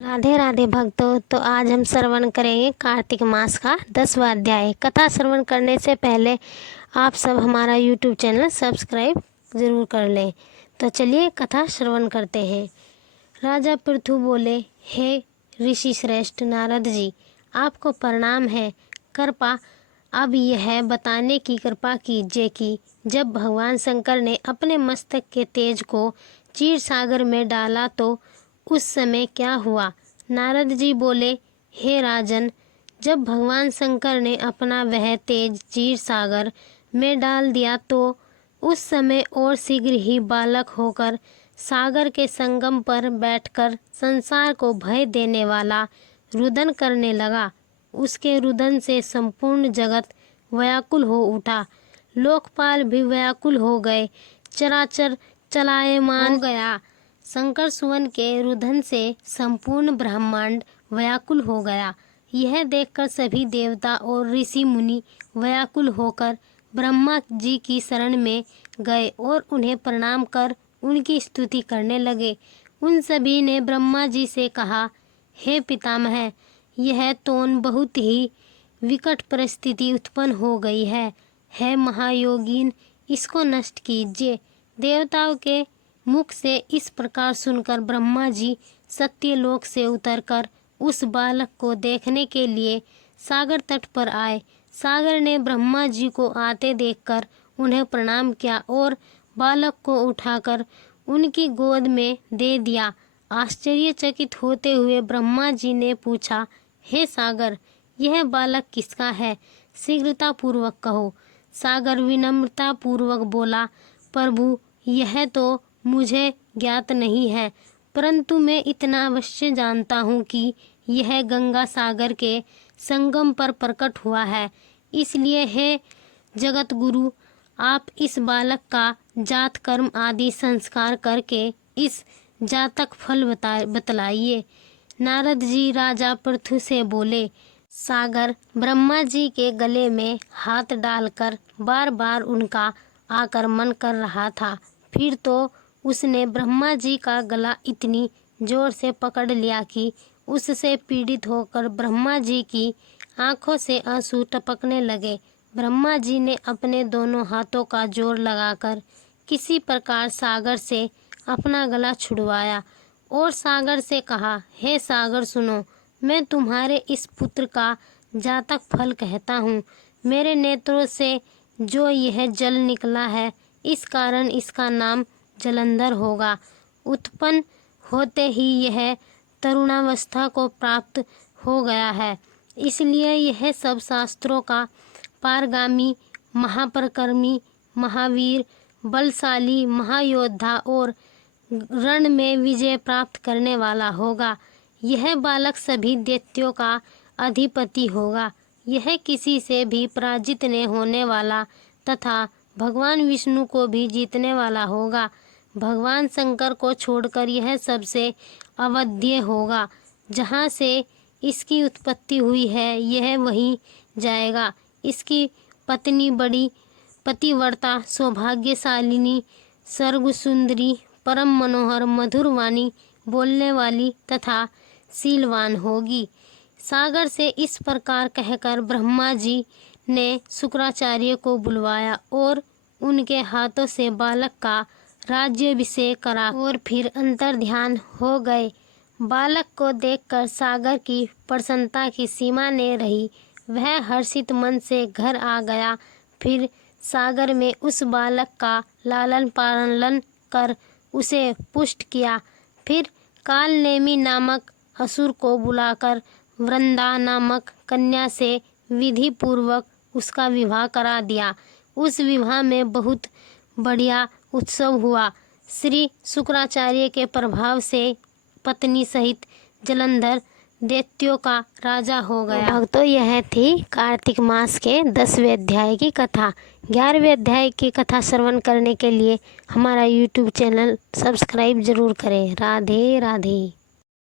राधे राधे भक्तों। तो आज हम श्रवण करेंगे कार्तिक मास का 10वां अध्याय। कथा श्रवण करने से पहले आप सब हमारा यूट्यूब चैनल सब्सक्राइब ज़रूर कर लें। तो चलिए कथा श्रवण करते हैं। राजा पृथु बोले, हे ऋषि श्रेष्ठ नारद जी, आपको प्रणाम है। कृपा अब यह बताने की कृपा कीजिए कि जब भगवान शंकर ने अपने मस्तक के तेज को क्षीर सागर में डाला तो उस समय क्या हुआ। नारद जी बोले, हे राजन, जब भगवान शंकर ने अपना वह तेज क्षीर सागर में डाल दिया तो उस समय और शीघ्र ही बालक होकर सागर के संगम पर बैठकर संसार को भय देने वाला रुदन करने लगा। उसके रुदन से संपूर्ण जगत व्याकुल हो उठा, लोकपाल भी व्याकुल हो गए, चराचर चलायमान हो गया। शंकर सुवन के रुदन से संपूर्ण ब्रह्मांड व्याकुल हो गया। यह देखकर सभी देवता और ऋषि मुनि व्याकुल होकर ब्रह्मा जी की शरण में गए और उन्हें प्रणाम कर उनकी स्तुति करने लगे। उन सभी ने ब्रह्मा जी से कहा, हे पितामह, यह तो बहुत ही विकट परिस्थिति उत्पन्न हो गई है। हे महायोगीन, इसको नष्ट कीजिए। देवताओं के मुख से इस प्रकार सुनकर ब्रह्मा जी सत्यलोक से उतरकर उस बालक को देखने के लिए सागर तट पर आए। सागर ने ब्रह्मा जी को आते देखकर उन्हें प्रणाम किया और बालक को उठाकर उनकी गोद में दे दिया। आश्चर्यचकित होते हुए ब्रह्मा जी ने पूछा, हे सागर, यह बालक किसका है? शीघ्रता पूर्वक कहो। सागर विनम्रता पूर्वक बोला, प्रभु, यह तो मुझे ज्ञात नहीं है, परंतु मैं इतना अवश्य जानता हूँ कि यह गंगा सागर के संगम पर प्रकट हुआ है। इसलिए हे जगत गुरु, आप इस बालक का जात कर्म आदि संस्कार करके इस जातक फल बतलाइए। नारद जी राजा पृथु से बोले। सागर ब्रह्मा जी के गले में हाथ डालकर बार बार उनका आक्रमण कर रहा था। फिर तो उसने ब्रह्मा जी का गला इतनी जोर से पकड़ लिया कि उससे पीड़ित होकर ब्रह्मा जी की आंखों से आंसू टपकने लगे। ब्रह्मा जी ने अपने दोनों हाथों का जोर लगाकर किसी प्रकार सागर से अपना गला छुड़वाया और सागर से कहा, हे सागर सुनो, मैं तुम्हारे इस पुत्र का जातक फल कहता हूँ। मेरे नेत्रों से जो यह जल निकला है, इस कारण इसका नाम जलंधर होगा। उत्पन्न होते ही यह तरुणावस्था को प्राप्त हो गया है, इसलिए यह सब शास्त्रों का पारगामी, महापराक्रमी, महावीर, बलशाली, महायोद्धा और रण में विजय प्राप्त करने वाला होगा। यह बालक सभी दैत्यों का अधिपति होगा। यह किसी से भी पराजित न होने वाला तथा भगवान विष्णु को भी जीतने वाला होगा। भगवान शंकर को छोड़कर यह सबसे अवध्य होगा। जहाँ से इसकी उत्पत्ति हुई है, यह वहीं जाएगा। इसकी पत्नी बड़ी पतिव्रता, सौभाग्यशालिनी, सर्वसुंदरी, परम मनोहर, मधुर वाणी बोलने वाली तथा शीलवान होगी। सागर से इस प्रकार कहकर ब्रह्मा जी ने शुक्राचार्य को बुलवाया और उनके हाथों से बालक का राज्याभिषेक करा और फिर अंतर्ध्यान हो गए। बालक को देखकर सागर की प्रसन्नता की सीमा न रही। वह हर्षित मन से घर आ गया। फिर सागर में उस बालक का लालन पालन कर उसे पुष्ट किया। फिर कालनेमी नामक असुर को बुलाकर वृंदा नामक कन्या से विधि पूर्वक उसका विवाह करा दिया। उस विवाह में बहुत बढ़िया उत्सव हुआ। श्री शुक्राचार्य के प्रभाव से पत्नी सहित जलंधर दैत्यों का राजा हो गया। भक्तों, यह थी कार्तिक मास के 10वें अध्याय की कथा। 11वें अध्याय की कथा श्रवण करने के लिए हमारा यूट्यूब चैनल सब्सक्राइब जरूर करें। राधे राधे।